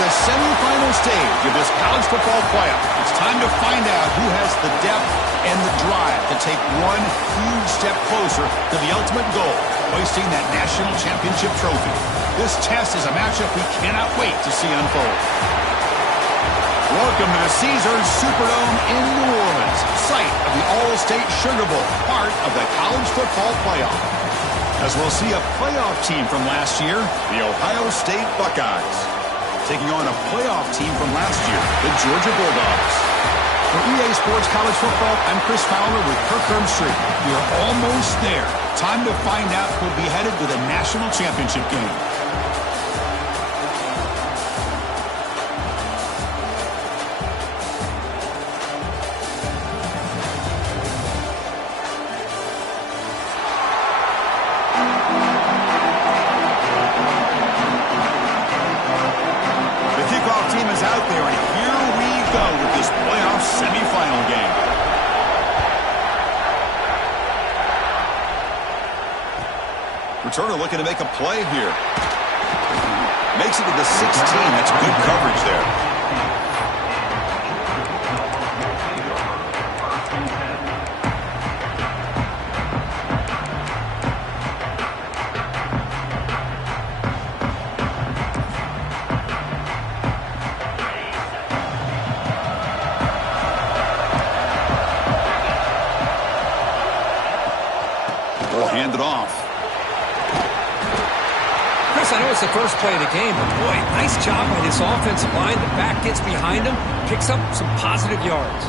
the semifinal stage of this college football playoff. It's time to find out who has the depth and the drive to take one huge step closer to the ultimate goal, hoisting that national championship trophy. This test is a matchup we cannot wait to see unfold. Welcome to the Caesars Superdome in New Orleans, site of the All-State Sugar Bowl, part of the college football playoff. As we'll see a playoff team from last year, the Ohio State Buckeyes, taking on a playoff team from last year, the Georgia Bulldogs. For EA Sports College Football, I'm Chris Fowler with Kirk Herbstreit. We are almost there. Time to find out who'll be headed to the national championship game. Returner looking to make a play here. Makes it to the 16. That's good coverage there. We'll hand it off. I know it's the first play of the game, but boy, nice job by this offensive line. The back gets behind him, picks up some positive yards.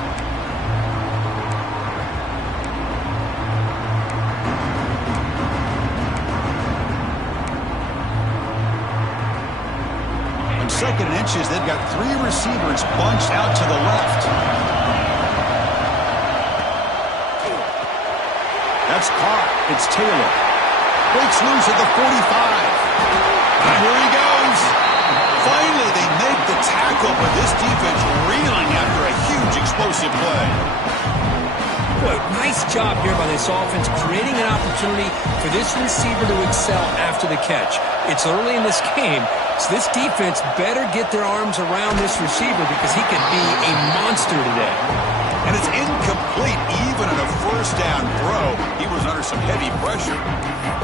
On 2nd and inches, they've got 3 receivers bunched out to the left. That's caught. It's Taylor. Breaks loose at the 45. And here he goes. Finally, they make the tackle, but this defense reeling after a huge explosive play. Boy, nice job here by this offense, creating an opportunity for this receiver to excel after the catch. It's early in this game, so this defense better get their arms around this receiver because he could be a monster today. And it's incomplete, even in a first down throw. He was under some heavy pressure.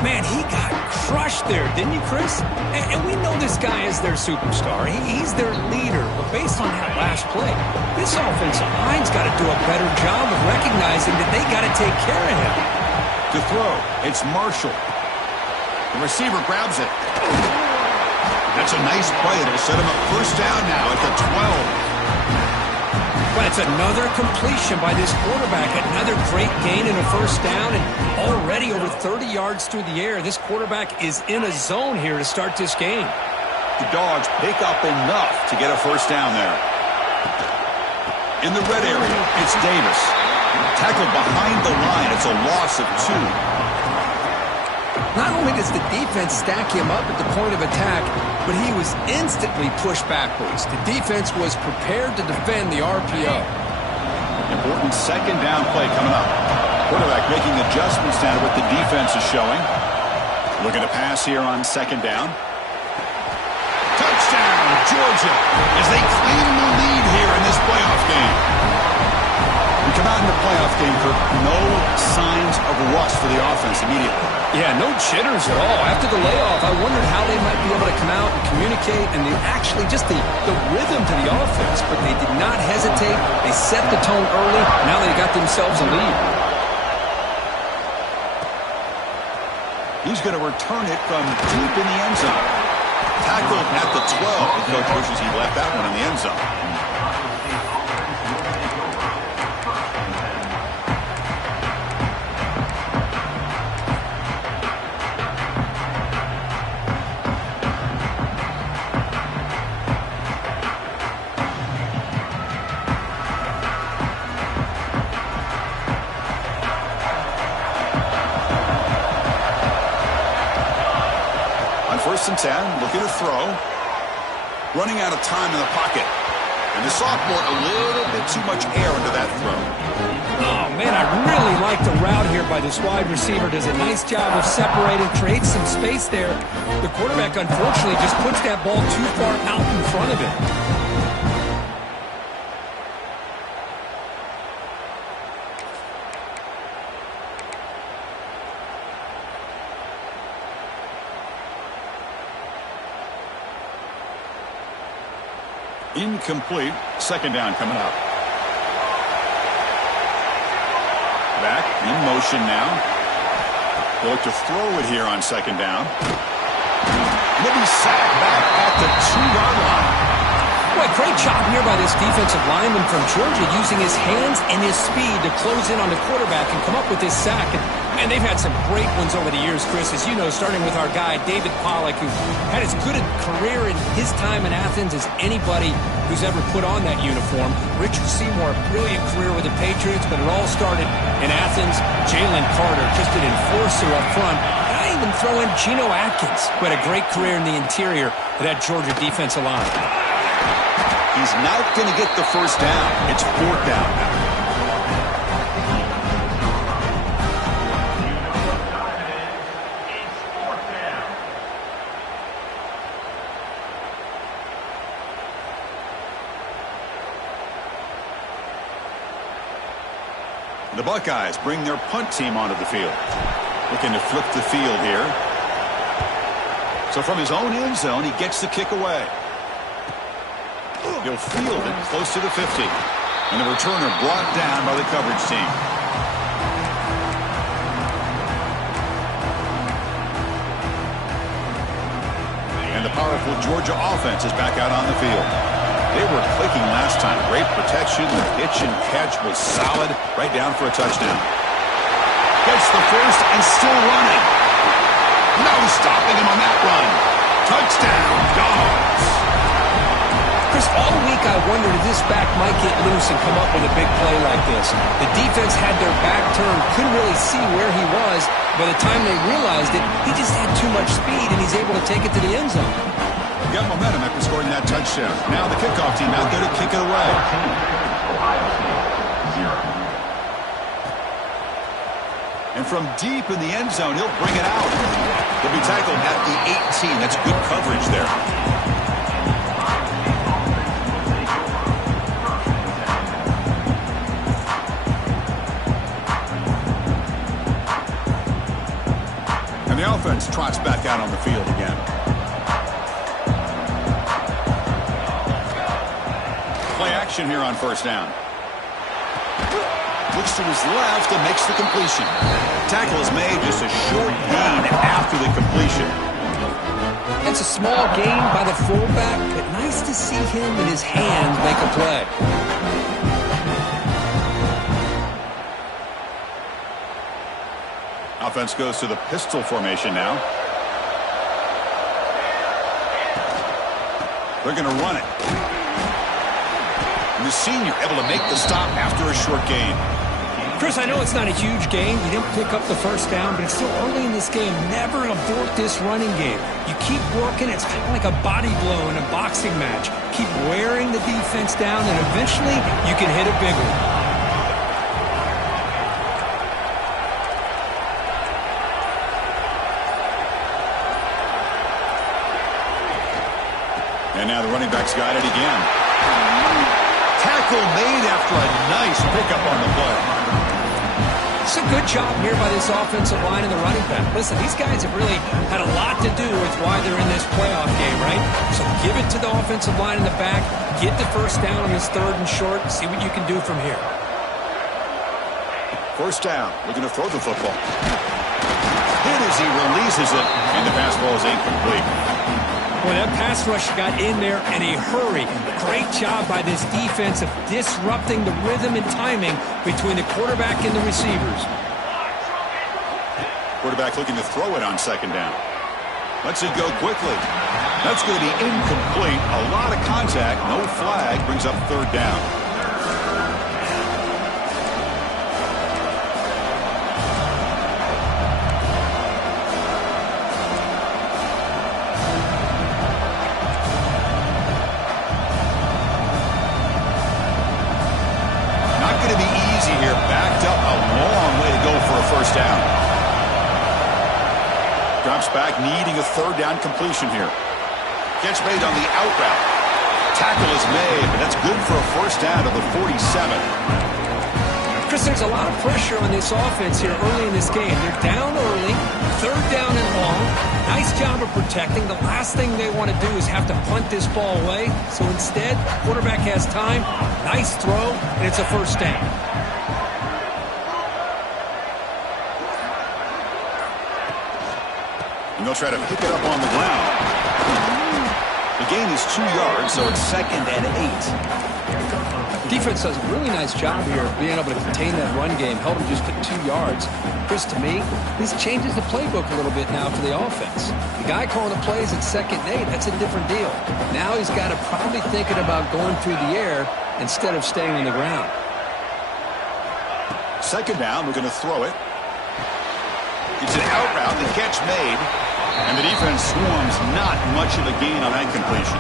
Man, he got crushed there, didn't you, Chris? And we know this guy is their superstar. He's their leader. But based on that last play, this offensive line's got to do a better job of recognizing that they got to take care of him. To throw, it's Marshall. The receiver grabs it. That's a nice play. It'll set him up first down now at the 12. But it's another completion by this quarterback. Another great gain in a first down, and already over 30 yards through the air. This quarterback is in a zone here to start this game. The Dogs pick up enough to get a first down there. In the red area, it's Davis. Tackled behind the line. It's a loss of 2. Not only does the defense stack him up at the point of attack, but he was instantly pushed backwards. The defense was prepared to defend the RPO. Important second down play coming up. Quarterback making adjustments down to what the defense is showing. Looking to pass here on 2nd down. Touchdown, Georgia, as they claim the lead here in this playoff game. We come out in the playoff game for no signs of rust for the offense immediately. Yeah, no jitters at all. After the layoff, I wondered how they might be able to come out and communicate and actually just the rhythm to the offense. But they did not hesitate. They set the tone early. Now they got themselves a lead. He's going to return it from deep in the end zone. Tackled at the 12. The coach wishes he left that one in the end zone. First and 10, looking to throw. Running out of time in the pocket. And the sophomore, a little bit too much air into that throw. Oh, man, I really like the route here by this wide receiver. Does a nice job of separating, creates some space there. The quarterback, unfortunately, just puts that ball too far out in front of him. Incomplete. Second down coming up. Back in motion now. They'll look to throw it here on second down. He'll be sacked back at the 2-yard line. Boy, great job here by this defensive lineman from Georgia using his hands and his speed to close in on the quarterback and come up with this sack. And, man, they've had some great ones over the years, Chris, as you know, starting with our guy, David Pollack, who had as good a career in his time in Athens as anybody who's ever put on that uniform. Richard Seymour, a brilliant career with the Patriots, but it all started in Athens. Jalen Carter, just an enforcer up front. And I even throw in Geno Atkins, who had a great career in the interior of that Georgia defensive line. He's not going to get the first down. It's fourth down now. The Buckeyes bring their punt team onto the field. Looking to flip the field here. So from his own end zone, he gets the kick away. He'll field it close to the 50. And the returner brought down by the coverage team. And the powerful Georgia offense is back out on the field. They were clicking last time. Great protection. The pitch and catch was solid. Right down for a touchdown. Gets the first and still running. No stopping him on that run. Touchdown, Dogs. Chris, all week I wondered if this back might get loose and come up with a big play like this. The defense had their back turned, couldn't really see where he was. By the time they realized it, he just had too much speed, and he's able to take it to the end zone. Got momentum after scoring that touchdown. Now the kickoff team out there to kick it away. And from deep in the end zone, he'll bring it out. He'll be tackled at the 18. That's good coverage there. And the offense trots back out on the field again. Play action here on first down. Looks to his left and makes the completion. Tackle is made, just a short gain after the completion. It's a small gain by the fullback, but nice to see him and his hands make a play. Offense goes to the pistol formation now. They're going to run it. And the senior able to make the stop after a short gain. Chris, I know it's not a huge gain. You didn't pick up the first down, but it's still early in this game. Never abort this running game. You keep working. It's kind of like a body blow in a boxing match. Keep wearing the defense down, and eventually you can hit a big one. And now the running back's got it again. Tackle made after a nice pickup on the play. It's a good job here by this offensive line and the running back. Listen, these guys have really had a lot to do with why they're in this playoff game, right? So give it to the offensive line in the back. Get the first down on this third and short. See what you can do from here. First down. Looking to throw the football. Hit as he releases it, and the pass ball is incomplete. Boy, that pass rush got in there in a hurry. Great job by this defense of disrupting the rhythm and timing between the quarterback and the receivers. Quarterback looking to throw it on second down. Lets it go quickly. That's going to be incomplete. A lot of contact. No flag. Brings up third down. Back Drops back, needing a third down completion here. Catch made on the out route. Tackle is made, but that's good for a first down to the 47. Chris, there's a lot of pressure on this offense here early in this game. They're down early, third down and long. Nice job of protecting. The last thing they want to do is have to punt this ball away. So instead, quarterback has time. Nice throw, and it's a first down. And they'll try to pick it up on the ground. The gain is 2 yards, so it's 2nd and 8. Defense does a really nice job here of being able to contain that run game, help them just get 2 yards. Chris, to me, this changes the playbook a little bit now for the offense. The guy calling the plays at 2nd and 8, that's a different deal. Now he's got to probably thinking about going through the air instead of staying on the ground. 2nd down, we're going to throw it. It's an out route, the catch made, and the defense swarms not much of a gain on that completion.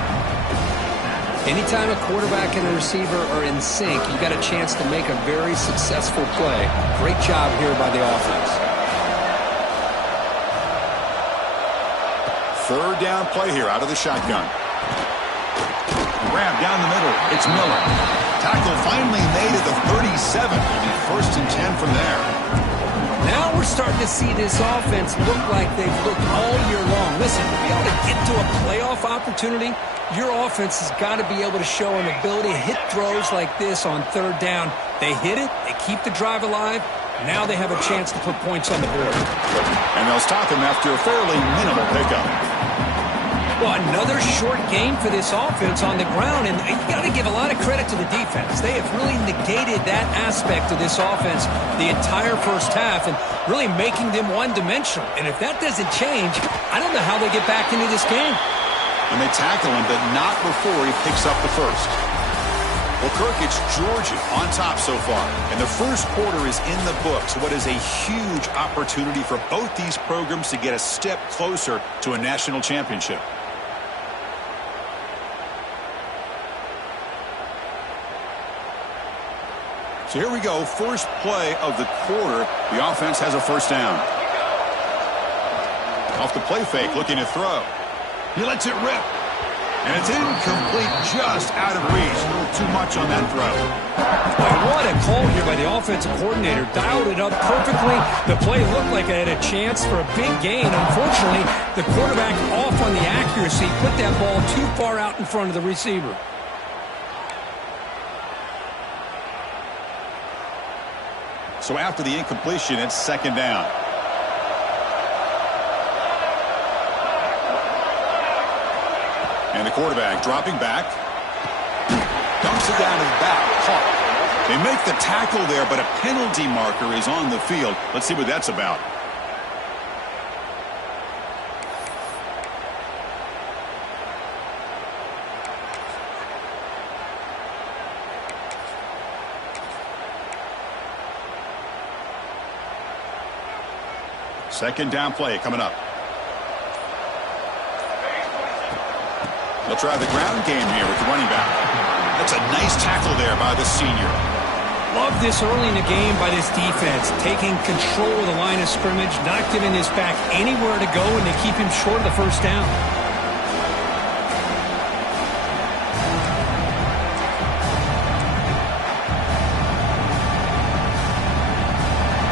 Anytime a quarterback and a receiver are in sync, you got a chance to make a very successful play. Great job here by the offense. 3rd down play here out of the shotgun. Grab down the middle. It's Miller. Tackle finally made at the 37. It'll be 1st and 10 from there. Now we're starting to see this offense look like they've looked all year long. Listen, to be able to get to a playoff opportunity, your offense has got to be able to show an ability to hit throws like this on 3rd down. They hit it, they keep the drive alive. Now they have a chance to put points on the board. And they'll stop him after a fairly minimal pickup. Well, another short game for this offense on the ground, and you got to give a lot of credit to the defense. They have really negated that aspect of this offense the entire first half and really making them one-dimensional. And if that doesn't change, I don't know how they get back into this game. And they tackle him, but not before he picks up the first. Well, Kirk, it's Georgia on top so far. And the first quarter is in the books. What is a huge opportunity for both these programs to get a step closer to a national championship. So here we go, first play of the quarter. The offense has a first down. Off the play fake, looking to throw. He lets it rip. And it's incomplete, just out of reach. A little too much on that throw. Boy, what a call here by the offensive coordinator. Dialed it up perfectly. The play looked like it had a chance for a big gain. Unfortunately, the quarterback off on the accuracy, put that ball too far out in front of the receiver. So after the incompletion, it's 2nd down. And the quarterback dropping back. Dumps it down to the back. Caught. They make the tackle there, but a penalty marker is on the field. Let's see what that's about. Second down play coming up. They'll try the ground game here with the running back. That's a nice tackle there by the senior. Love this early in the game by this defense. Taking control of the line of scrimmage, not giving this back anywhere to go, and they keep him short of the first down.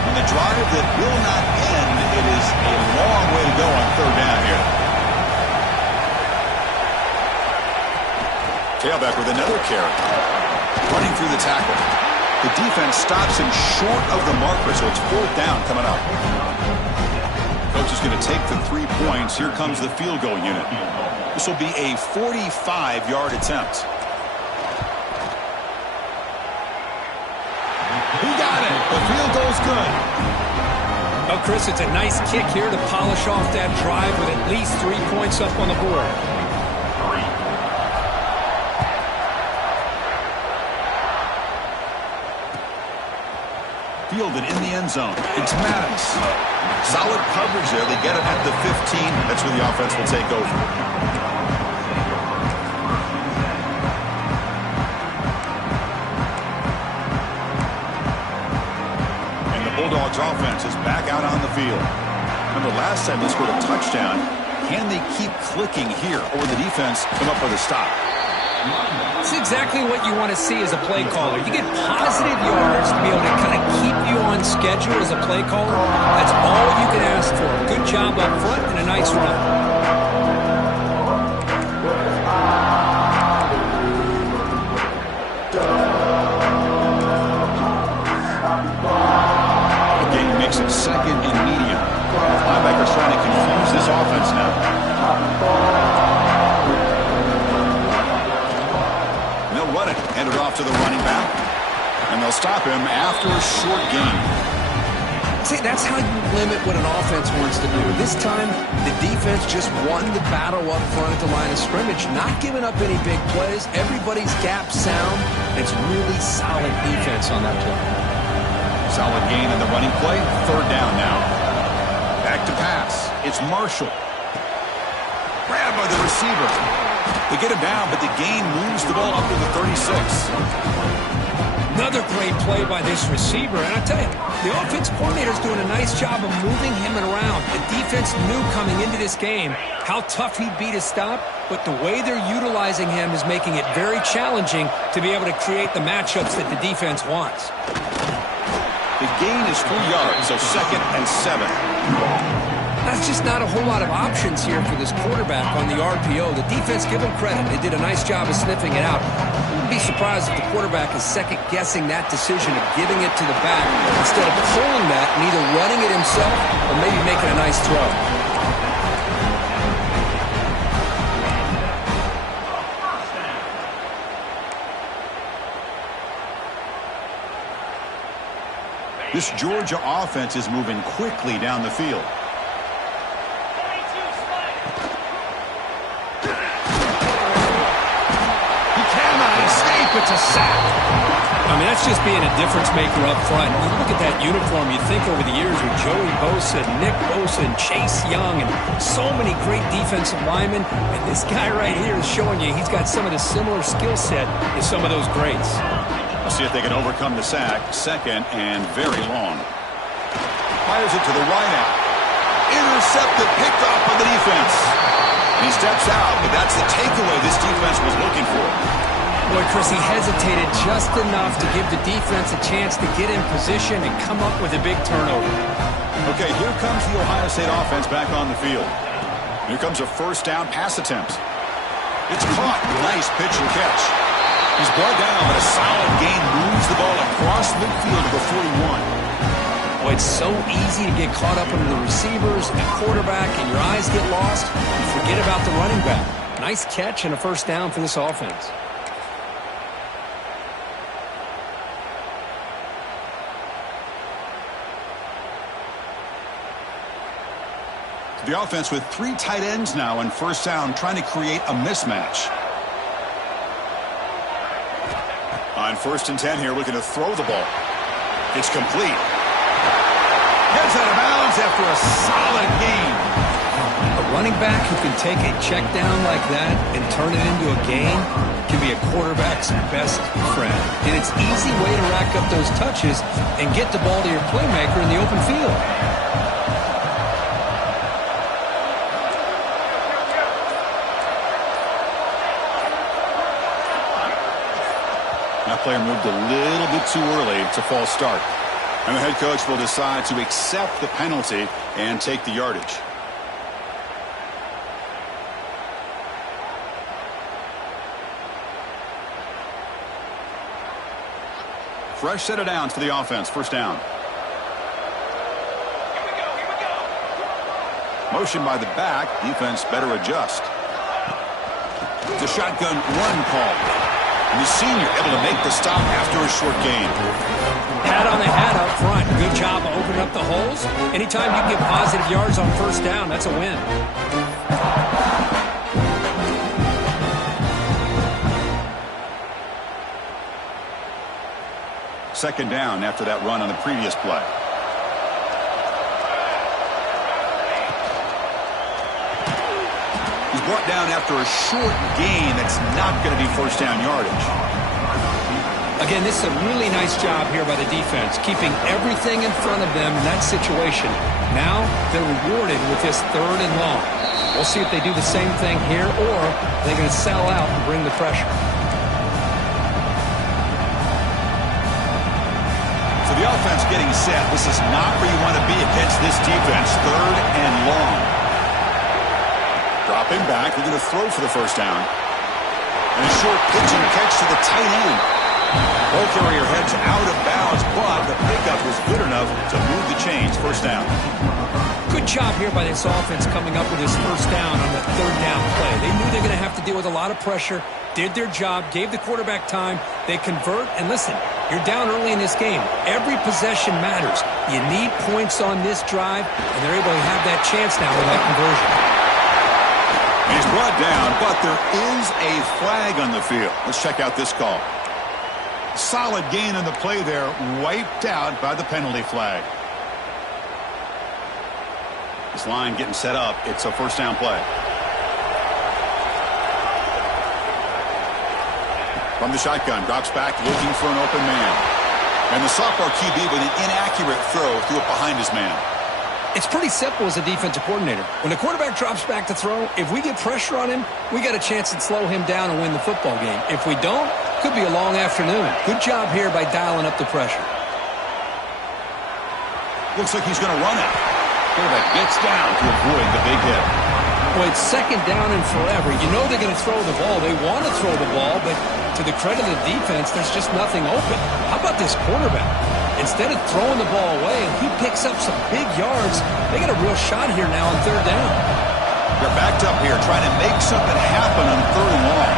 On the drive that will not end, it is a long way to go on 3rd down here. Tailback with another carry. Running through the tackle. The defense stops him short of the marker, so it's 4th down coming up. Coach is going to take the 3 points. Here comes the field goal unit. This will be a 45-yard attempt. He got it. The field goal's good. Oh, Chris, it's a nice kick here to polish off that drive with at least 3 points up on the board. Fielded in the end zone. It's Maddox. Solid coverage there. They get it at the 15. That's where the offense will take over. And the Bulldogs offense is back out on the field. Remember, last time they scored a touchdown. Can they keep clicking here, or will the defense come up with a stop? It's exactly what you want to see as a play caller. You get positive yards to be able to kind of keep you on schedule as a play caller. That's all you can ask for. Good job up front and a nice run. Makes it second and medium. Linebackers trying to confuse this offense now. And they'll run it. Hand it off to the running back. And they'll stop him after a short gain. See, that's how you limit what an offense wants to do. This time, the defense just won the battle up front at the line of scrimmage, not giving up any big plays. Everybody's gap sound. It's really solid defense on that play. Solid gain in the running play. Third down now. Back to pass. It's Marshall. Grabbed by the receiver. They get him down, but the gain moves the ball up to the 36. Another great play by this receiver. And I tell you, the offense coordinator is doing a nice job of moving him around. The defense knew coming into this game how tough he'd be to stop, but the way they're utilizing him is making it very challenging to be able to create the matchups that the defense wants. The gain is 3 yards, so second and 7. That's just not a whole lot of options here for this quarterback on the RPO. The defense, give them credit. They did a nice job of sniffing it out. I wouldn't be surprised if the quarterback is second-guessing that decision of giving it to the back instead of pulling that and either running it himself or maybe making a nice throw. This Georgia offense is moving quickly down the field. He cannot escape. It's a sack. I mean, that's just being a difference maker up front. You look at that uniform, you think over the years with Joey Bosa, Nick Bosa, and Chase Young, and so many great defensive linemen. And this guy right here is showing you he's got some of the similar skill set as some of those greats. We'll see if they can overcome the sack. Second and very long. Fires it to the wideout. Intercepted, picked off by the defense. And he steps out, but that's the takeaway this defense was looking for. Boy, Chris, he hesitated just enough to give the defense a chance to get in position and come up with a big turnover. Okay, here comes the Ohio State offense back on the field. Here comes a first down pass attempt. It's caught. Nice pitch and catch. He's brought down, but a solid gain moves the ball across midfield to the 41. Boy, it's so easy to get caught up under the receivers and quarterback, and your eyes get lost. You forget about the running back. Nice catch and a first down for this offense. The offense with 3 tight ends now in first down, trying to create a mismatch. On first and 10 here, looking to throw the ball. It's complete. Heads out of bounds after a solid gain. A running back who can take a check down like that and turn it into a gain can be a quarterback's best friend. And it's an easy way to rack up those touches and get the ball to your playmaker in the open field. That player moved a little bit too early. It's a false start. And the head coach will decide to accept the penalty and take the yardage. Fresh set of downs for the offense. First down. Motion by the back. Defense better adjust. It's a shotgun run call. And the senior able to make the stop after a short gain. Hat on the hat up front. Good job of opening up the holes. Anytime you can get positive yards on first down, that's a win. Second down after that run on the previous play. He's brought down after a short gain that's not going to be first down yardage. Again, this is a really nice job here by the defense, keeping everything in front of them in that situation. Now they're rewarded with this 3rd and long. We'll see if they do the same thing here, or they're going to sell out and bring the pressure. So the offense getting set. This is not where you want to be against this defense. 3rd and long. Dropping back. They're going to throw for the first down. And a short pitch and catch to the tight end. Ball carrier heads out of bounds, but the pickup was good enough to move the chains. First down. Good job here by this offense coming up with this first down on the 3rd down play. They knew they were going to have to deal with a lot of pressure, did their job, gave the quarterback time. They convert, and listen, you're down early in this game. Every possession matters. You need points on this drive, and they're able to have that chance now with that conversion. He's brought down, but there is a flag on the field. Let's check out this call. Solid gain on the play there, wiped out by the penalty flag. This line getting set up. It's a first down play. From the shotgun, drops back, looking for an open man. And the sophomore QB with an inaccurate throw threw it behind his man. It's pretty simple as a defensive coordinator. When the quarterback drops back to throw, if we get pressure on him, we got a chance to slow him down and win the football game. If we don't, could be a long afternoon. Good job here by dialing up the pressure. Looks like he's going to run it. Quarterback gets down to avoid the big hit. Well, it's 2nd down and forever. You know they're going to throw the ball. They want to throw the ball, but to the credit of the defense, there's just nothing open. How about this quarterback? Instead of throwing the ball away, he picks up some big yards. They got a real shot here now on 3rd down. They're backed up here trying to make something happen on 3rd and long.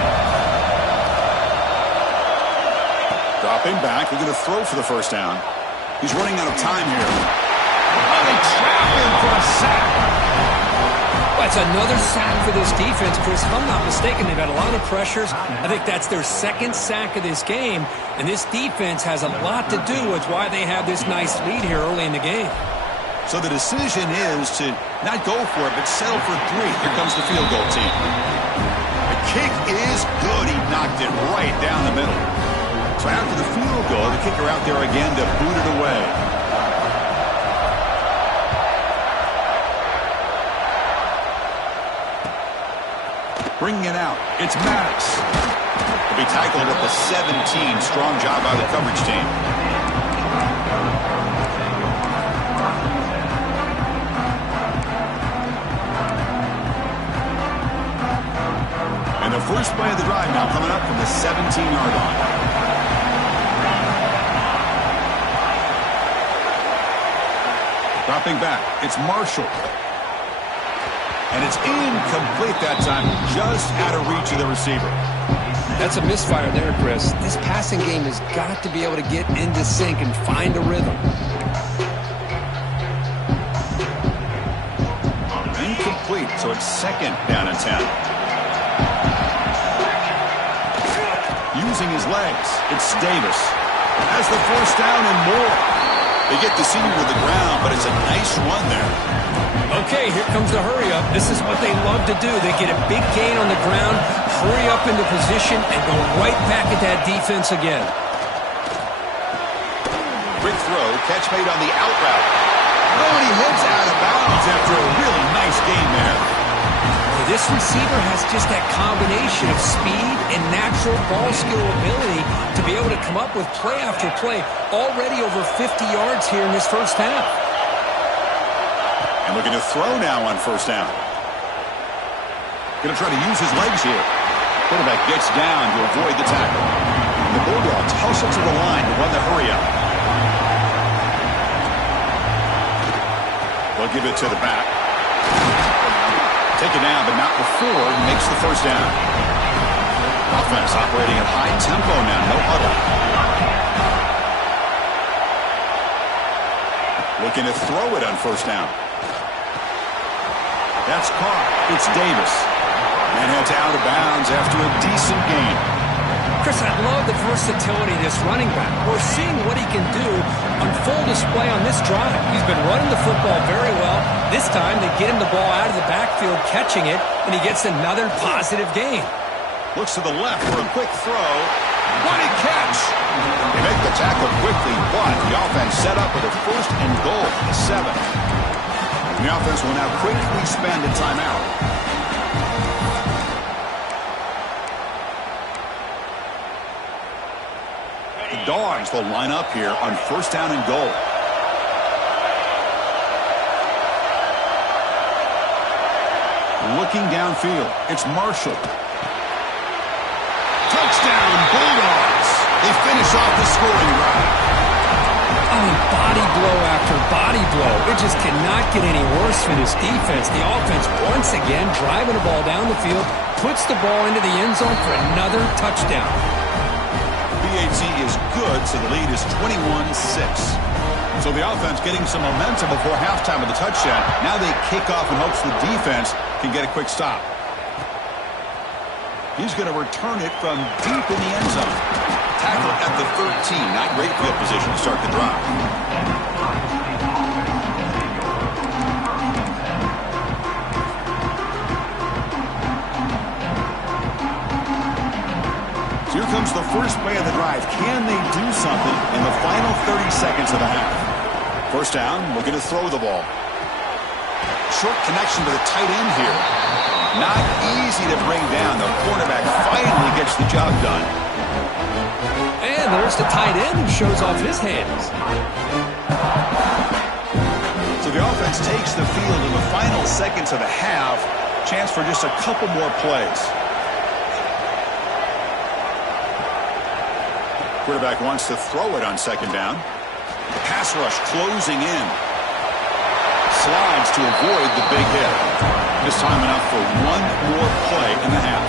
Dropping back. They're going to throw for the first down. He's running out of time here. Oh, they trap him for a sack. That's another sack for this defense, Chris. If I'm not mistaken, they've had a lot of pressures. I think that's their 2nd sack of this game. And this defense has a lot to do with why they have this nice lead here early in the game. So the decision is to not go for it, but settle for 3. Here comes the field goal team. The kick is good. He knocked it right down the middle. So after the field goal, the kicker out there again to boot it away. Bringing it out, it's Maddox. He'll be tackled at the 17. Strong job by the coverage team. And the first play of the drive now coming up from the 17-yard line. Dropping back, it's Marshall. And it's incomplete that time, just out of reach of the receiver. That's a misfire there, Chris. This passing game has got to be able to get into sync and find a rhythm. Incomplete, so it's 2nd down and 10. Using his legs, it's Davis. Has the first down and more. They get the senior to the ground, but it's a nice run there. Okay, here comes the hurry-up. This is what they love to do. They get a big gain on the ground, hurry up into position, and go right back at that defense again. Quick throw, catch made on the out route. Oh, and he heads out of bounds after a really nice game there. This receiver has just that combination of speed and natural ball skill ability to be able to come up with play after play. Already over 50 yards here in this first half. And looking to throw now on first down. Going to try to use his legs here. Quarterback gets down to avoid the tackle. The Bulldogs hustle to the line to run the hurry-up. They'll give it to the back. Taken down, but not before he makes the first down. Offense operating at high tempo now, no huddle. Looking to throw it on first down. That's caught. It's Davis. And heads out of bounds after a decent gain. Chris, I love the versatility of this running back. We're seeing what he can do on full display on this drive. He's been running the football very well. This time, they get him the ball out of the backfield, catching it, and he gets another positive gain. Looks to the left for a quick throw. What a catch! They make the tackle quickly, but the offense set up with a 1st and goal at the 7. The offense will now quickly spend a timeout. The Dogs will line up here on 1st down and goal. Looking downfield, it's Marshall. Touchdown, Bulldogs. They finish off the scoring drive. I mean, body blow after body blow. It just cannot get any worse for this defense. The offense, once again, driving the ball down the field, puts the ball into the end zone for another touchdown. BAT is good, so the lead is 21-6. So the offense getting some momentum before halftime with the touchdown. Now they kick off in hopes the defense can get a quick stop. He's going to return it from deep in the end zone. Tackle at the 13. Not great field position to start the drive. So here comes the first play of the drive. Can they do something in the final 30 seconds of the half? First down, looking to throw the ball. Short connection to the tight end here. Not easy to bring down. The quarterback finally gets the job done. And there's the tight end who shows off his hands. So the offense takes the field in the final seconds of the half. Chance for just a couple more plays. Quarterback wants to throw it on 2nd down. The pass rush closing in. Slides to avoid the big hit. This time enough for one more play in the half.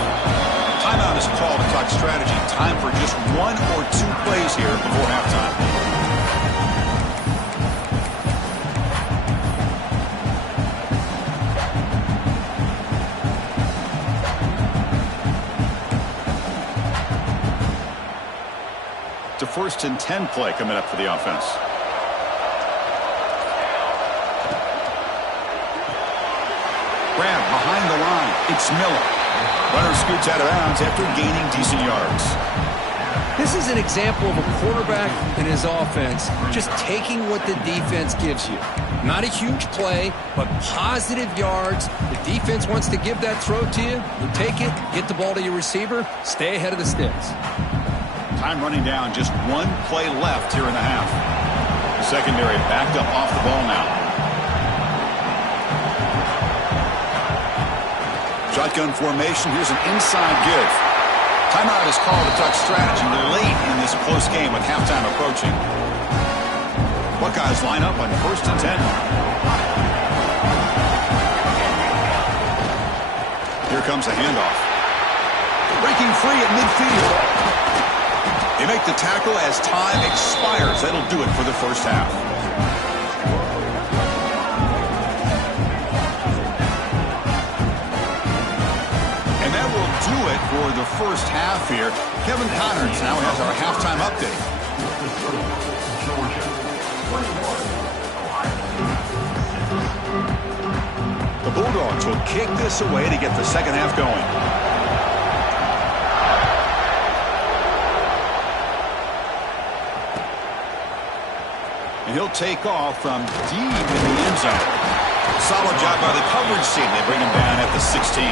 Timeout is called to talk strategy. Time for just 1 or 2 plays here before halftime. It's a 1st and 10 play coming up for the offense. Grab behind the line. It's Miller. Runner scoots out of bounds after gaining decent yards. This is an example of a quarterback and his offense just taking what the defense gives you. Not a huge play, but positive yards. The defense wants to give that throw to you. You take it, get the ball to your receiver, stay ahead of the sticks. Time running down, just 1 play left here in the half. The secondary backed up off the ball now. Shotgun formation, here's an inside give. Timeout is called to talk strategy late in this close game with halftime approaching. Buckeyes line up on 1st and 10. Here comes a handoff. Breaking free at midfield. They make the tackle as time expires. That'll do it for the first half. And that will do it for the first half here. Kevin Connors now has our halftime update. The Bulldogs will kick this away to get the second half going. And he'll take off from deep in the end zone. Solid job by the coverage team. They bring him down at the 16.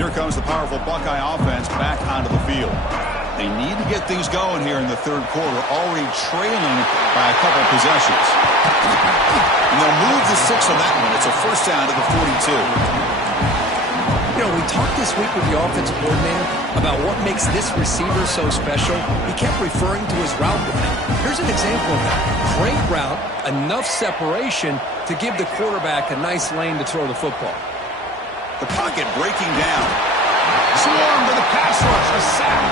Here comes the powerful Buckeye offense back onto the field. They need to get things going here in the third quarter, already trailing by a couple possessions. And they'll move the 6 on that one. It's a first down to the 42. You know, we talked this week with the offensive coordinator about what makes this receiver so special. He kept referring to his route running. Here's an example of that. Great route, enough separation to give the quarterback a nice lane to throw the football. The pocket breaking down. Swarmed with a pass rush. A sack.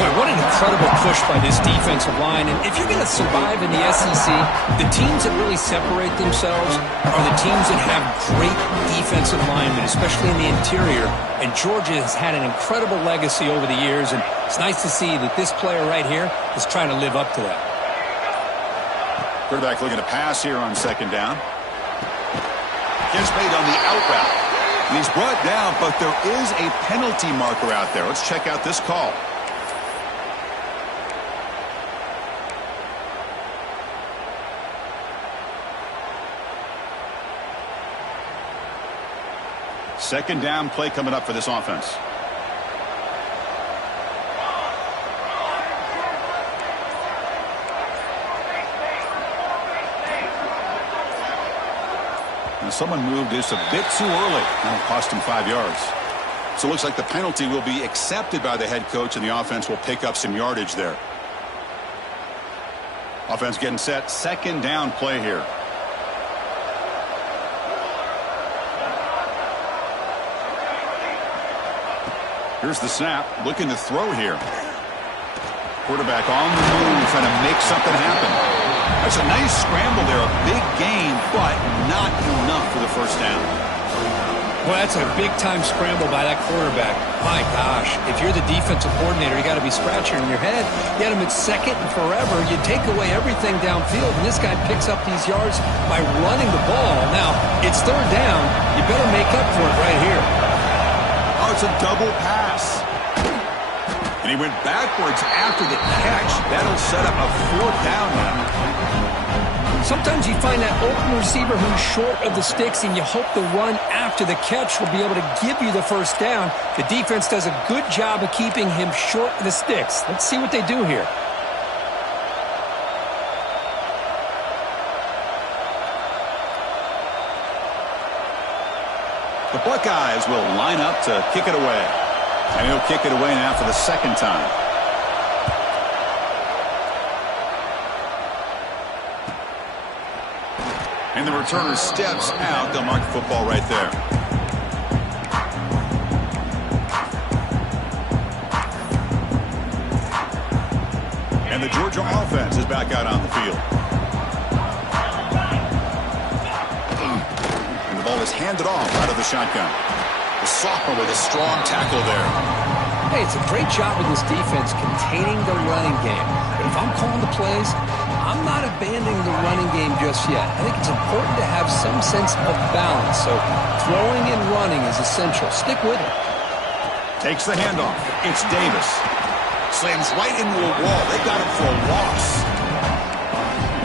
Boy, what an incredible push by this defensive line. And if you're going to survive in the SEC, the teams that really separate themselves are the teams that have great defensive linemen, especially in the interior. And Georgia has had an incredible legacy over the years, and it's nice to see that this player right here is trying to live up to that. Quarterback looking to pass here on second down. Gets made on the out route. And he's brought down, but there is a penalty marker out there. Let's check out this call. Second down play coming up for this offense. And someone moved this a bit too early. That'll cost him 5 yards. So it looks like the penalty will be accepted by the head coach, and the offense will pick up some yardage there. Offense getting set. Second down play here. Here's the snap. Looking to throw here. Quarterback on the move, trying to make something happen. That's a nice scramble there. A big gain, but not enough for the first down. Well, that's a big-time scramble by that quarterback. My gosh, if you're the defensive coordinator, you got to be scratching your head. You had him at second and forever. You take away everything downfield, and this guy picks up these yards by running the ball. Now, it's third down. You better make up for it right here. Oh, it's a double pass. And he went backwards after the catch. That'll set up a fourth down now. Sometimes you find that open receiver who's short of the sticks, and you hope the run after the catch will be able to give you the first down. The defense does a good job of keeping him short of the sticks. Let's see what they do here. The Buckeyes will line up to kick it away. And he'll kick it away now for the second time. And the returner steps out. They'll mark the football right there. And the Georgia offense is back out on the field. And the ball is handed off out of the shotgun. The sophomore with a strong tackle there. Hey, it's a great job with this defense containing the running game. But if I'm calling the plays, I'm not abandoning the running game just yet. I think it's important to have some sense of balance. So throwing and running is essential. Stick with it. Takes the handoff. It's Davis. Slams right into a wall. They got him for a loss.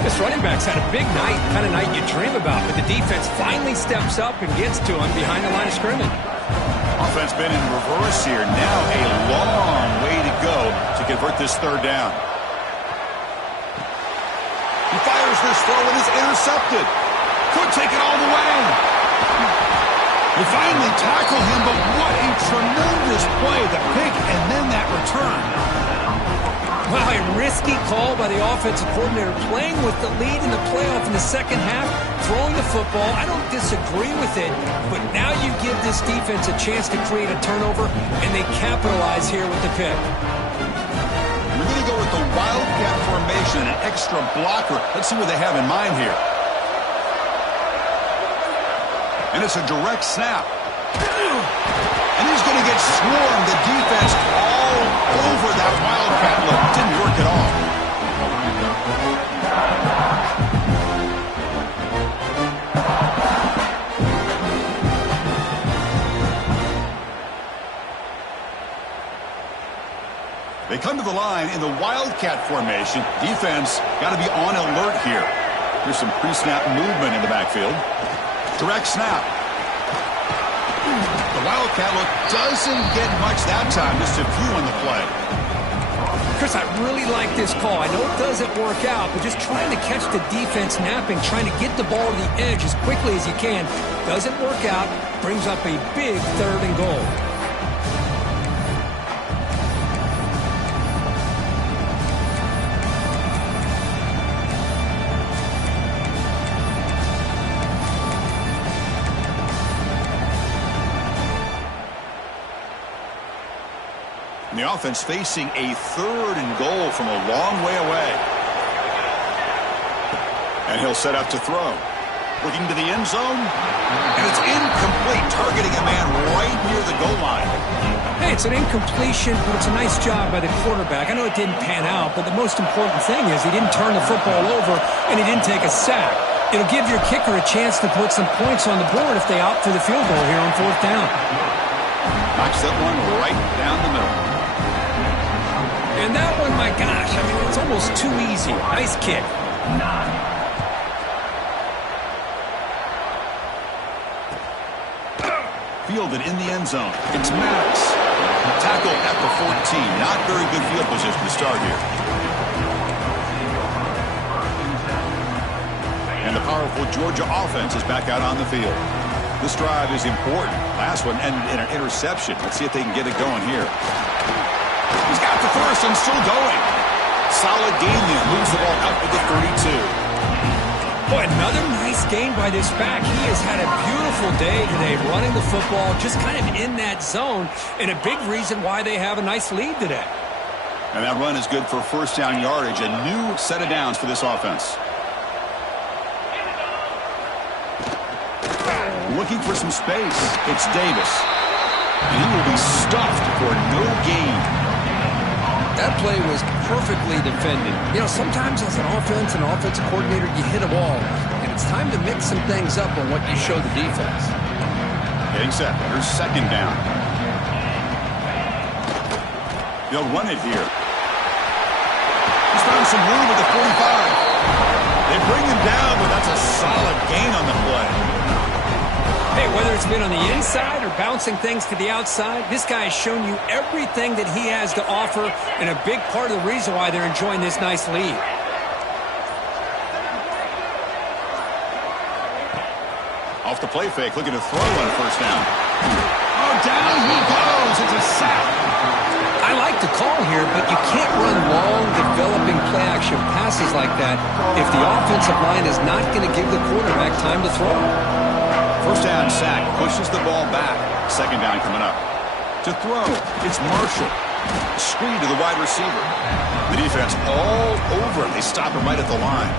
This running back's had a big night, kind of night you dream about, but the defense finally steps up and gets to him behind the line of scrimmage. Offense been in reverse here. Now a long way to go to convert this third down. He fires this throw and is intercepted. Could take it all the way. They finally tackle him, but what a tremendous play. The pick and then that return. Wow, a risky call by the offensive coordinator, playing with the lead in the playoff in the second half, throwing the football. I don't disagree with it, but now you give this defense a chance to create a turnover, and they capitalize here with the pick. We're going to go with the Wildcat formation, an extra blocker. Let's see what they have in mind here. And it's a direct snap. And he's going to get swarmed. The defense all over that Wildcat look. Didn't work at all. They come to the line in the Wildcat formation. Defense got to be on alert here. There's some pre-snap movement in the backfield. Direct snap. The Wildcat look doesn't get much that time. Just a few on the play. Chris, I really like this call. I know it doesn't work out, but just trying to catch the defense napping, trying to get the ball to the edge as quickly as you can. Doesn't work out. Brings up a big third and goal. And the offense facing a 3rd and goal from a long way away. And he'll set up to throw. Looking to the end zone. And it's incomplete, targeting a man right near the goal line. Hey, it's an incompletion, but it's a nice job by the quarterback. I know it didn't pan out, but the most important thing is he didn't turn the football over and he didn't take a sack. It'll give your kicker a chance to put some points on the board if they opt for the field goal here on 4th down. Knocks that one right down the middle. And that one, my gosh, I mean, it's almost too easy. Nice kick. Fielded in the end zone. It's Maddox. Tackle at the 14. Not very good field position to start here. And the powerful Georgia offense is back out on the field. This drive is important. Last one ended in an interception. Let's see if they can get it going here. He's got the first and still going. Solid gain there. Moves the ball out to the 32. Boy, another nice gain by this back. He has had a beautiful day today running the football, just kind of in that zone, and a big reason why they have a nice lead today. And that run is good for 1st down yardage. A new set of downs for this offense. Looking for some space. It's Davis. And he will be stuffed for no gain. That play was perfectly defended. You know, sometimes as an offense and offensive coordinator, you hit a ball, and it's time to mix some things up on what you show the defense. Getting set. Here's 2nd down. They'll run it here. He's found some room at the 45. They bring him down, but that's a solid gain on the play. Hey, whether it's been on the inside or bouncing things to the outside, this guy has shown you everything that he has to offer, and a big part of the reason why they're enjoying this nice lead. Off the play fake, looking to throw on 1st down. Oh, down he goes. It's a sack. I like the call here, but you can't run long, developing play-action passes like that if the offensive line is not going to give the quarterback time to throw. 1st down sack, pushes the ball back. 2nd down coming up. To throw, it's Marshall. Screen to the wide receiver. The defense all over him. They stop him right at the line.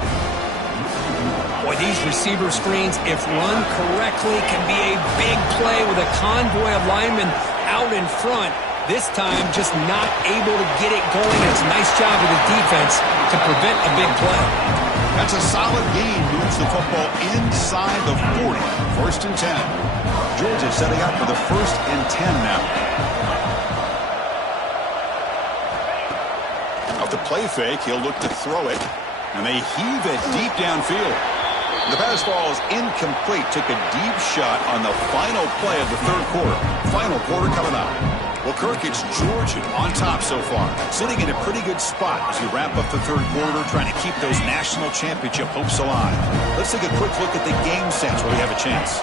Boy, these receiver screens, if run correctly, can be a big play with a convoy of linemen out in front. This time, just not able to get it going. It's a nice job of the defense to prevent a big play. That's a solid gain. Moves the football inside the 40. 1st and 10. Georgia setting up for the 1st and 10 now. Off the play fake, he'll look to throw it. And they heave it deep downfield. The pass ball is incomplete. Took a deep shot on the final play of the 3rd quarter. Final quarter coming up. Well, Kirk, it's Georgia on top so far. Sitting in a pretty good spot as we wrap up the 3rd quarter, trying to keep those national championship hopes alive. Let's take a quick look at the game sense where we have a chance.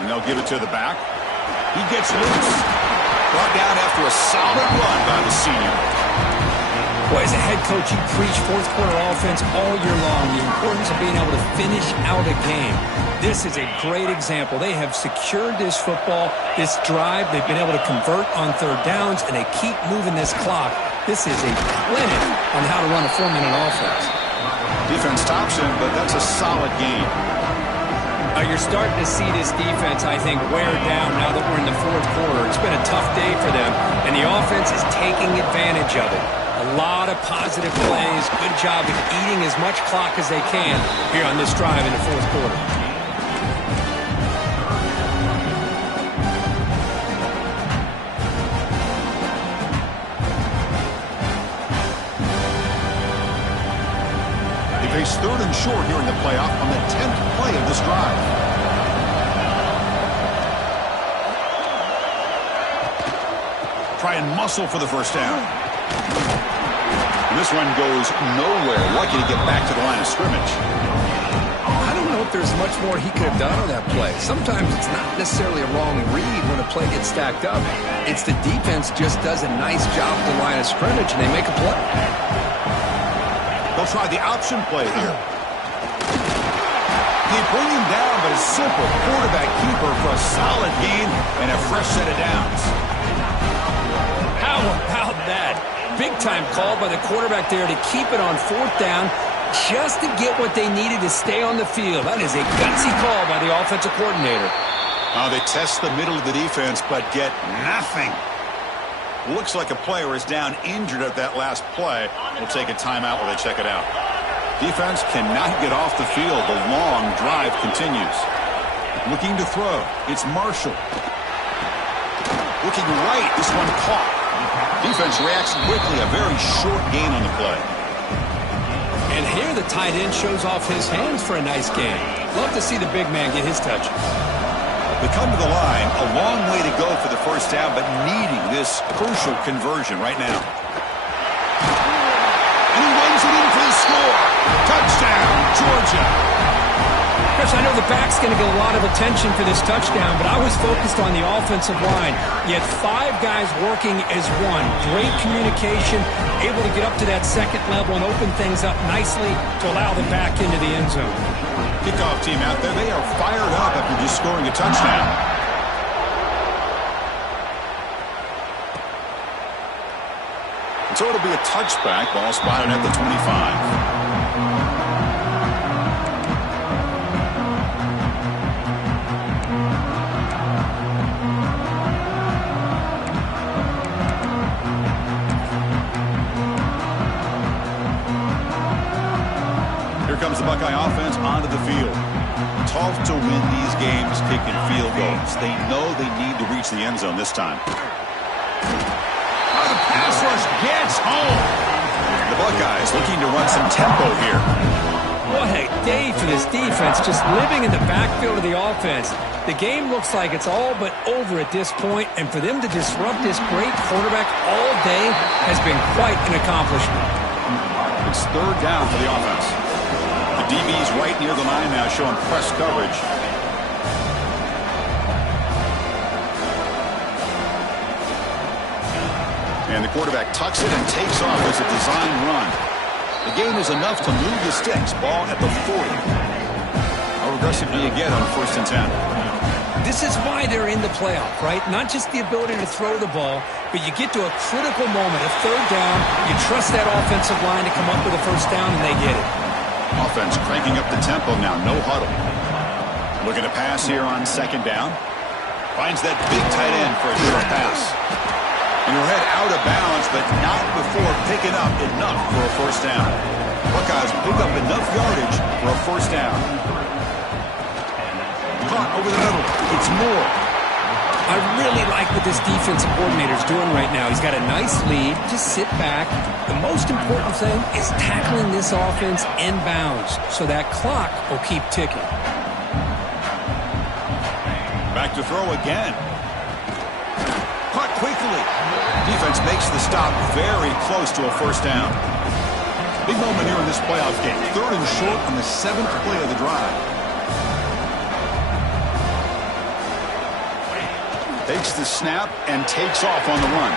And they'll give it to the back. He gets loose. Brought down after a solid run by the senior. Boy, as a head coach, you preach 4th quarter offense all year long. The importance of being able to finish out a game. This is a great example. They have secured this football, this drive. They've been able to convert on 3rd downs, and they keep moving this clock. This is a clinic on how to run a 4-minute offense. Defense stops him, but that's a solid game. You're starting to see this defense, I think, wear down now that we're in the 4th quarter. It's been a tough day for them, and the offense is taking advantage of it. A lot of positive plays. Good job of eating as much clock as they can here on this drive in the 4th quarter. They face 3rd and short here in the playoff on the 10th play of this drive. Try and muscle for the 1st down. And this one goes nowhere. Lucky to get back to the line of scrimmage. I don't know if there's much more he could have done on that play. Sometimes it's not necessarily a wrong read when a play gets stacked up. It's the defense just does a nice job at the line of scrimmage, and they make a play. They'll try the option play here. They bring him down, but a simple quarterback keeper for a solid gain and a fresh set of downs. How about that? Big-time call by the quarterback there to keep it on 4th down just to get what they needed to stay on the field. That is a gutsy call by the offensive coordinator. They test the middle of the defense, but get nothing. Looks like a player is down injured at that last play. We'll take a timeout while they check it out. Defense cannot get off the field. The long drive continues. Looking to throw. It's Marshall. Looking right. This one caught. Defense reacts quickly. A very short gain on the play. And here the tight end shows off his hands for a nice gain. Love to see the big man get his touch. They come to the line, a long way to go for the first down, but needing this crucial conversion right now. And he runs it in for the score. Touchdown, Georgia. Chris, I know the back's going to get a lot of attention for this touchdown, but I was focused on the offensive line. You had 5 guys working as one. Great communication, able to get up to that second level and open things up nicely to allow the back into the end zone. Kickoff team out there, they are fired up after just scoring a touchdown. And so it'll be a touchback, ball spotted at the 25. Here comes the Buckeye offense onto the field. Tough to win these games kicking field goals. They know they need to reach the end zone this time. The pass rush gets home. The Buckeyes looking to run some tempo here. What a day for this defense, just living in the backfield of the offense. The game looks like it's all but over at this point, and for them to disrupt this great quarterback all day has been quite an accomplishment. It's 3rd down for the offense. The DB's right near the line now, showing press coverage. And the quarterback tucks it and takes off as a design run. The gain is enough to move the sticks. Ball at the 40. How aggressive do you get on 1st and 10? This is why they're in the playoff, right? Not just the ability to throw the ball, but you get to a critical moment, a 3rd down. You trust that offensive line to come up with a 1st down, and they get it. Offense cranking up the tempo now, no huddle. Looking to pass here on 2nd down. Finds that big tight end for a short pass. And he'll head out of bounds, but not before picking up enough for a 1st down. Buckeyes pick up enough yardage for a 1st down. Caught over the middle. It's Moore. I really like what this defensive coordinator is doing right now. He's got a nice lead. Just sit back. The most important thing is tackling this offense inbounds so that clock will keep ticking. Back to throw again. Caught quickly. Defense makes the stop very close to a 1st down. Big moment here in this playoff game. 3rd and short on the 7th play of the drive. Takes the snap and takes off on the run.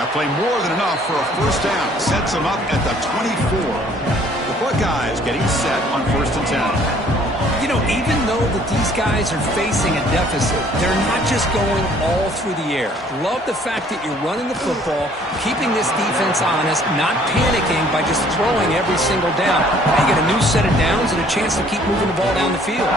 That play more than enough for a 1st down. Sets them up at the 24. The Buckeyes getting set on 1st and 10. You know, even though that these guys are facing a deficit, they're not just going all through the air. Love the fact that you're running the football, keeping this defense honest, not panicking by just throwing every single down. Now you get a new set of downs and a chance to keep moving the ball down the field.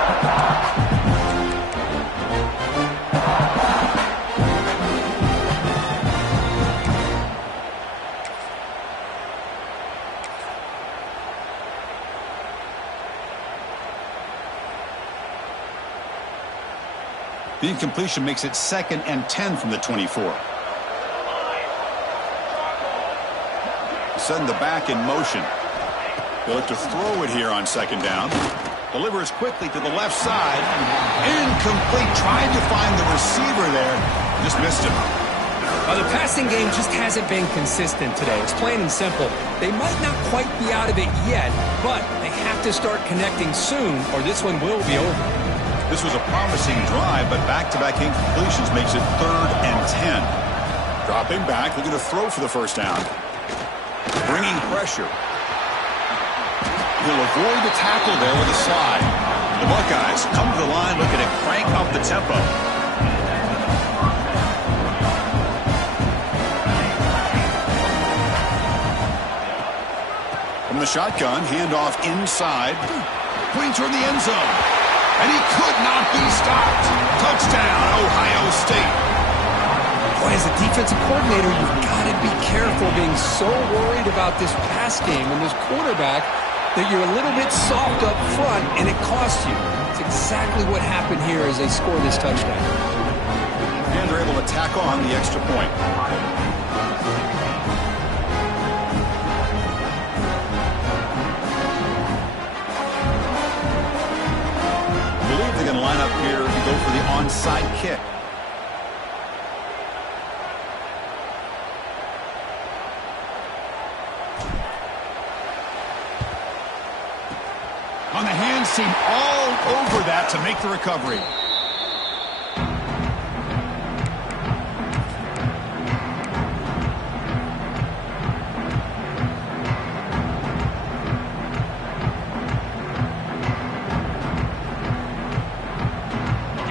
The incompletion makes it 2nd and 10 from the 24. Send the back in motion. They look to throw it here on 2nd down. Delivers quickly to the left side. Incomplete. Trying to find the receiver there. Just missed him. The passing game just hasn't been consistent today. It's plain and simple. They might not quite be out of it yet, but they have to start connecting soon or this one will be over. This was a promising drive, but back-to-back incompletions makes it 3rd and 10. Dropping back, looking to throw for the 1st down. Bringing pressure. He'll avoid the tackle there with a slide. The Buckeyes come to the line looking to crank up the tempo. From the shotgun, handoff inside. Pointing toward the end zone. And he could not be stopped. Touchdown, Ohio State. Boy, as a defensive coordinator, you've got to be careful being so worried about this pass game and this quarterback that you're a little bit soft up front and it costs you. It's exactly what happened here as they score this touchdown. And they're able to tack on the extra point. I believe they're going to line up here and go for the onside kick. On the hands team all over that to make the recovery.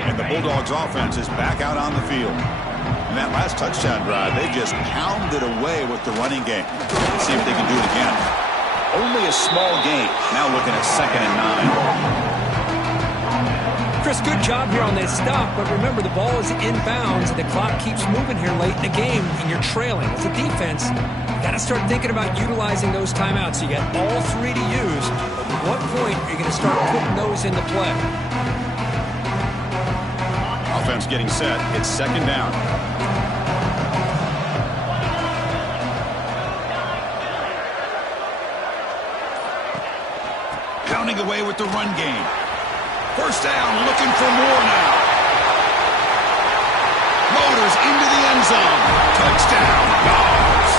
And the Bulldogs offense is back out on the field. In that last touchdown drive, they just pounded away with the running game. Let's see if they can do it again. Only a small gain. Now looking at 2nd and 9. Chris, good job here on this stop, but remember the ball is inbounds and the clock keeps moving here late in the game and you're trailing. As a defense, you got to start thinking about utilizing those timeouts. You got all 3 to use, but at what point are you going to start putting those into play? Offense getting set. It's 2nd down. Pounding away with the run game. 1st down, looking for more now. Motors into the end zone. Touchdown, Dogs.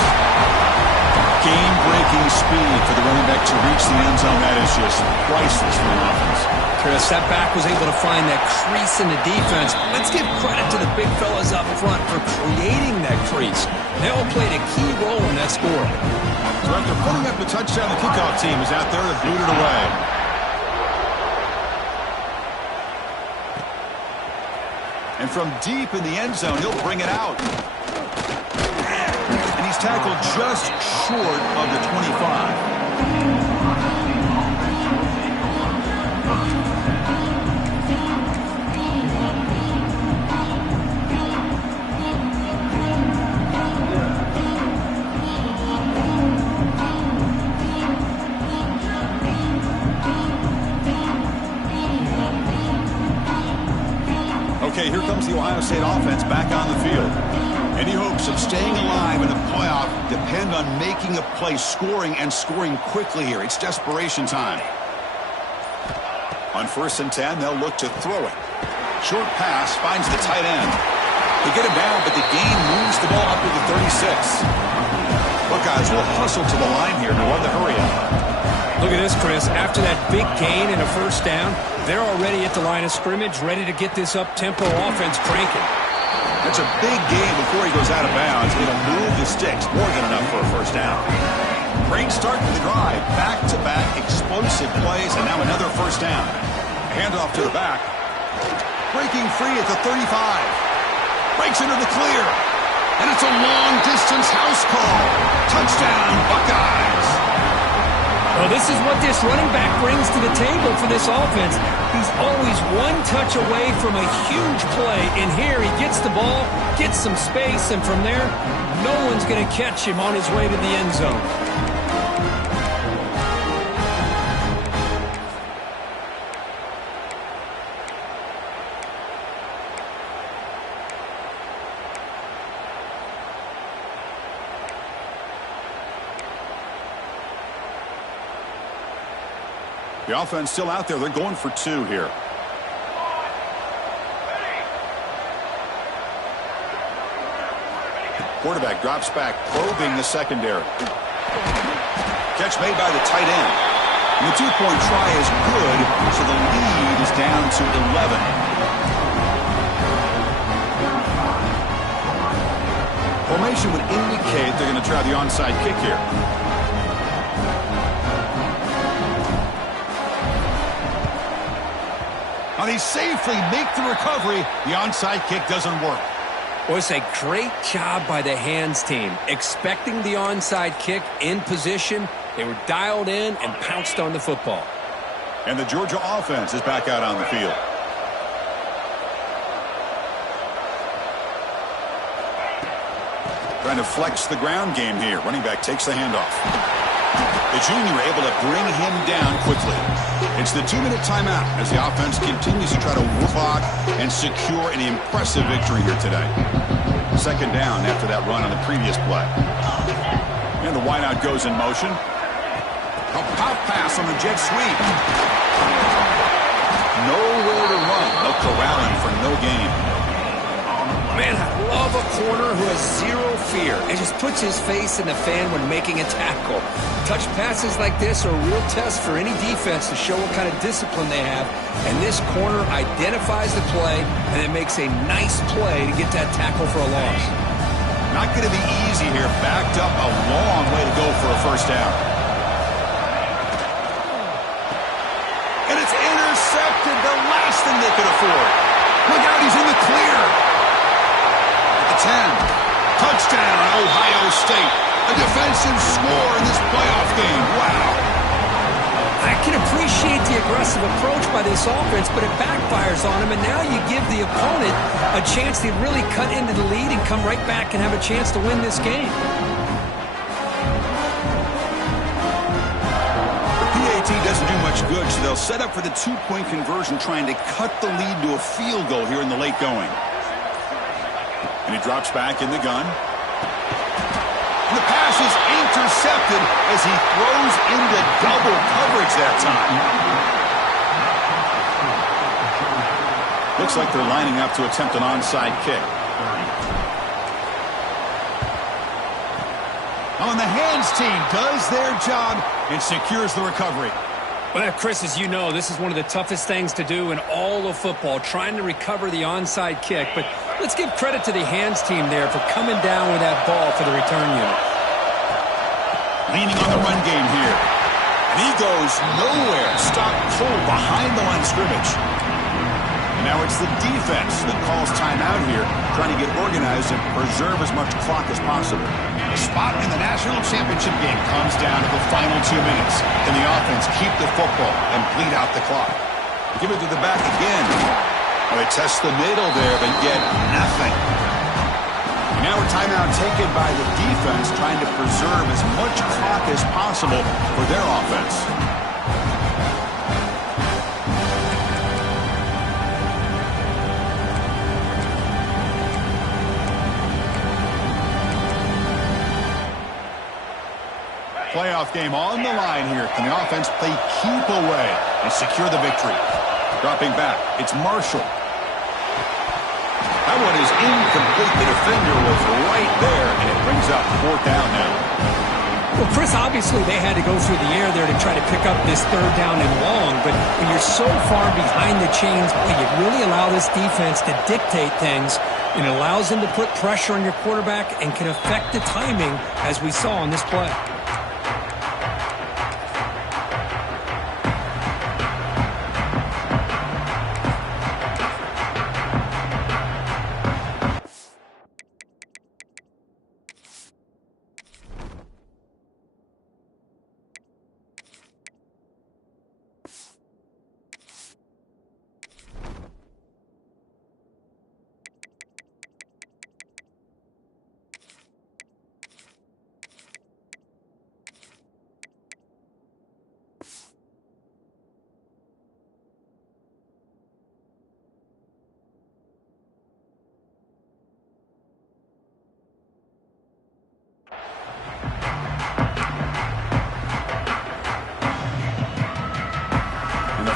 Game-breaking speed for the running back to reach the end zone. That is just priceless for an offense. Chris, that back was able to find that crease in the defense. Let's give credit to the big fellas up front for creating that crease. They all played a key role in that score. So after putting up the touchdown, the kickoff team is out there to boot it away. And from deep in the end zone, he'll bring it out. And he's tackled just short of the 25. Okay, here comes the Ohio State offense back on the field. Any hopes of staying alive in the playoff depend on making a play, scoring, and scoring quickly here. It's desperation time. On 1st and 10, they'll look to throw it. Short pass finds the tight end. They get him down, but the gain moves the ball up to the 36. Buckeyes will hustle to the line here to run the hurry up. Look at this, Chris. After that big gain and a 1st down, they're already at the line of scrimmage, ready to get this up-tempo offense cranking. That's a big gain before he goes out of bounds. It'll move the sticks. More than enough for a 1st down. Great start to the drive. Back-to-back explosive plays, and now another 1st down. Handoff to the back. Breaking free at the 35. Breaks into the clear. And it's a long-distance house call. Touchdown, Buckeyes. Well, this is what this running back brings to the table for this offense. He's always one touch away from a huge play. And here he gets the ball, gets some space, and from there, no one's going to catch him on his way to the end zone. The offense still out there. They're going for 2 here. Quarterback drops back, probing the secondary. Catch made by the tight end. And the 2-point try is good, so the lead is down to 11. Formation would indicate they're going to try the onside kick here. they safely make the recovery. The onside kick doesn't work. Well, it's a great job by the hands team. Expecting the onside kick in position, they were dialed in and pounced on the football. And the Georgia offense is back out on the field. Trying to flex the ground game here. Running back takes the handoff. The junior able to bring him down quickly. It's the 2-minute timeout as the offense continues to try to walk and secure an impressive victory here today. Second down after that run on the previous play. And the wideout goes in motion. A pop pass on the jet sweep. Nowhere to run. They'll corral him for no gain. Man, I love a corner who has zero fear and just puts his face in the fan when making a tackle. Touch passes like this are a real test for any defense to show what kind of discipline they have. And this corner identifies the play and then makes a nice play to get that tackle for a loss. Not going to be easy here. Backed up a long way to go for a first down. And it's intercepted, the last thing they could afford. Look out, he's in the clear. 10. Touchdown, Ohio State. A defensive score in this playoff game. Wow. I can appreciate the aggressive approach by this offense, but it backfires on them, and now you give the opponent a chance to really cut into the lead and come right back and have a chance to win this game. The PAT doesn't do much good, so they'll set up for the two-point conversion, trying to cut the lead to a field goal here in the late going. And he drops back in the gun. And the pass is intercepted as he throws into double coverage that time. Looks like they're lining up to attempt an onside kick. On the hands team does their job and secures the recovery. Well, Chris, as you know, this is one of the toughest things to do in all of football, trying to recover the onside kick. But let's give credit to the hands team there for coming down with that ball for the return unit. Leaning on the run game here. And he goes nowhere. Stopped cold behind the line of scrimmage. And now it's the defense that calls timeout here, trying to get organized and preserve as much clock as possible. The spot in the national championship game comes down to the final 2 minutes. Can the offense keep the football and bleed out the clock? Give it to the back again. Well, they test the middle there, but get nothing. Now a timeout taken by the defense, trying to preserve as much clock as possible for their offense. Playoff game on the line here. Can the offense play keep away and secure the victory? Dropping back, it's Marshall. That one is incomplete. The defender was right there, and it brings up fourth down now. Well, Chris, obviously they had to go through the air there to try to pick up this third down and long, but when you're so far behind the chains, you really allow this defense to dictate things, and it allows them to put pressure on your quarterback and can affect the timing, as we saw on this play.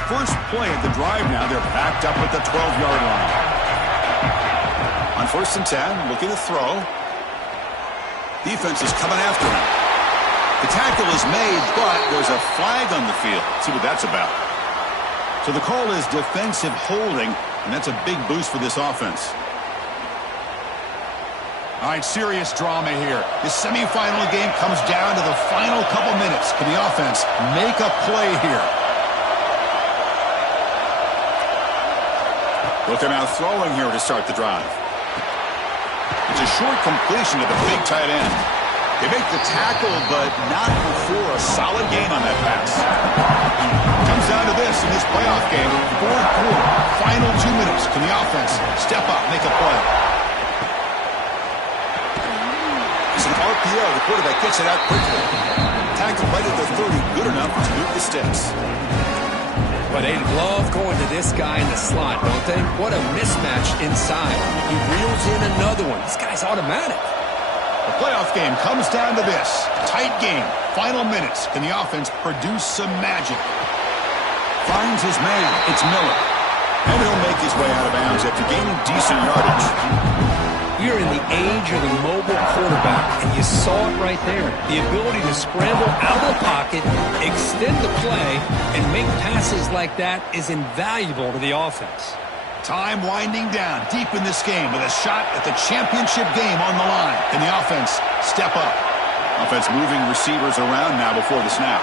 First play of the drive now. They're backed up at the 12-yard line. On 1st and 10, looking to throw. Defense is coming after him. The tackle is made, but there's a flag on the field. Let's see what that's about. So the call is defensive holding, and that's a big boost for this offense. All right, serious drama here. The semifinal game comes down to the final couple minutes. Can the offense make a play here? Looking out throwing here to start the drive. It's a short completion to the big tight end. They make the tackle, but not before a solid gain on that pass. Comes down to this in this playoff game. Fourth quarter, final 2 minutes. Can the offense step up, make a play? It's an RPO. The quarterback gets it out quickly. Tackle right at the 30, good enough to move the sticks. But they love going to this guy in the slot, don't they? What a mismatch inside. He reels in another one. This guy's automatic. The playoff game comes down to this. Tight game. Final minutes. Can the offense produce some magic? Finds his man. It's Miller. And he'll make his way out of bounds after gaining decent yardage. We are in the age of the mobile quarterback, and you saw it right there. The ability to scramble out of the pocket, extend the play, and make passes like that is invaluable to the offense. Time winding down deep in this game with a shot at the championship game on the line. Can the offense step up? Offense moving receivers around now before the snap.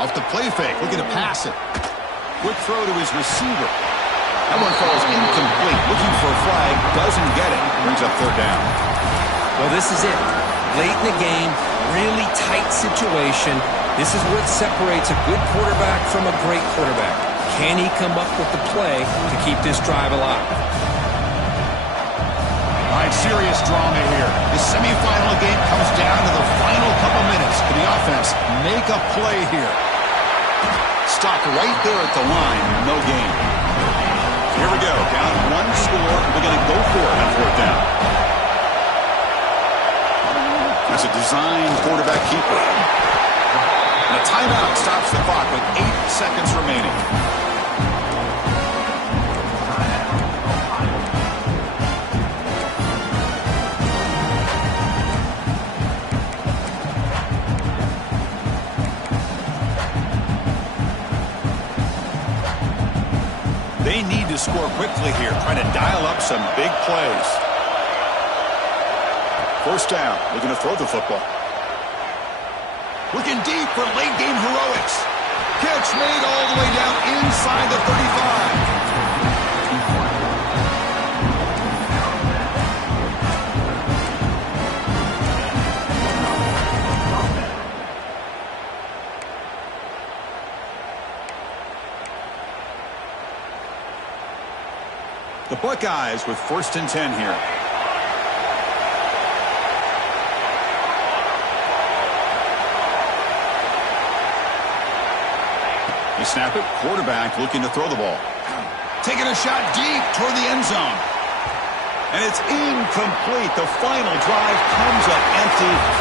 Off the play fake, looking to pass it. Quick throw to his receiver. That one falls incomplete. Looking for a flag, doesn't get it. Brings up third down. Well, this is it. Late in the game, really tight situation. This is what separates a good quarterback from a great quarterback. Can he come up with the play to keep this drive alive? All right, serious drama here. This semifinal game comes down to the final couple minutes. Can the offense make a play here? Stopped right there at the line. No gain. Here we go. Down one score. We're going to go for it on fourth down. That's a designed quarterback keeper. And a timeout stops the clock with 8 seconds remaining. They need to score quickly here, trying to dial up some big plays. First down, looking to throw the football. Looking deep for late-game heroics. Catch made all the way down inside the 35. The Buckeyes with 1st and 10 here. They snap it. Quarterback looking to throw the ball. Taking a shot deep toward the end zone. And it's incomplete. The final drive comes up empty.